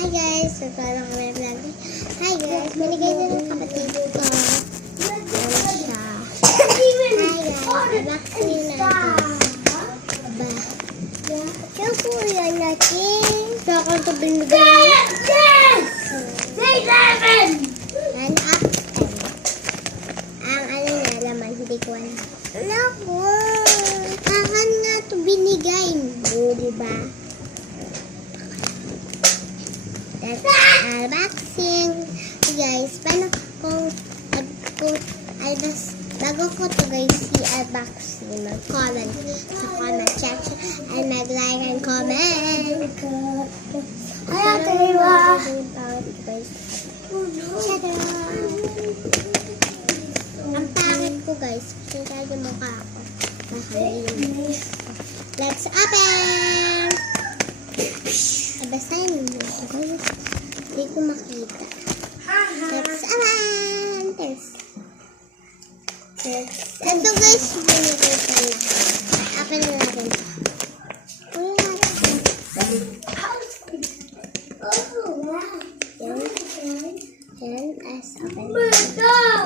Hi guys, nagkaroon kami ng vlog. Hi guys, binigay na ng kapatid ko. Yan siya. Hi guys, unboxing natin. Aba. Siya po yan natin. Sa akong ito binigay. Yan up. Ang ano na naman, hindi ko alam. Naku, kahan nga ito binigay mo, diba? That's unboxing. Guys, paano kung bago ko to guys i-unboxing, mag-comment sa comment section and mag-like and comment. Ay, kaliwa. Ang pangit ko guys, kasi tayo mukha ako. Let's open! Basahin mo ito guys. Hindi ko makita. Let's open! Ito guys, binigay ko na. Open na natin. Yan, as open.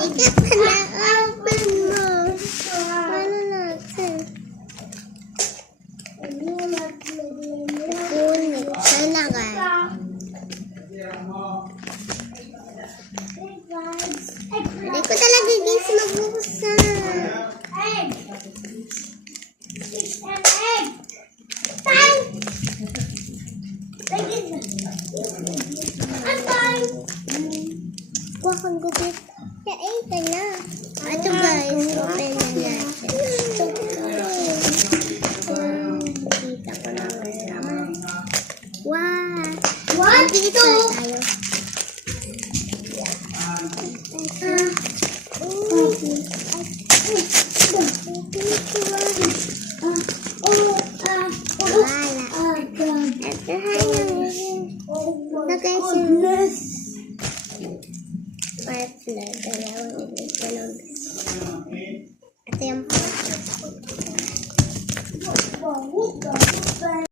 Ikat ka na, open mo. Ano natin? Punit. Sana ka. Hindi ko talaga guys magbuksan. Kuha kang gupit. Ito na. Ito guys, open na natin. Kita ko na naman. Wow! One, two! Wala. Ito guys.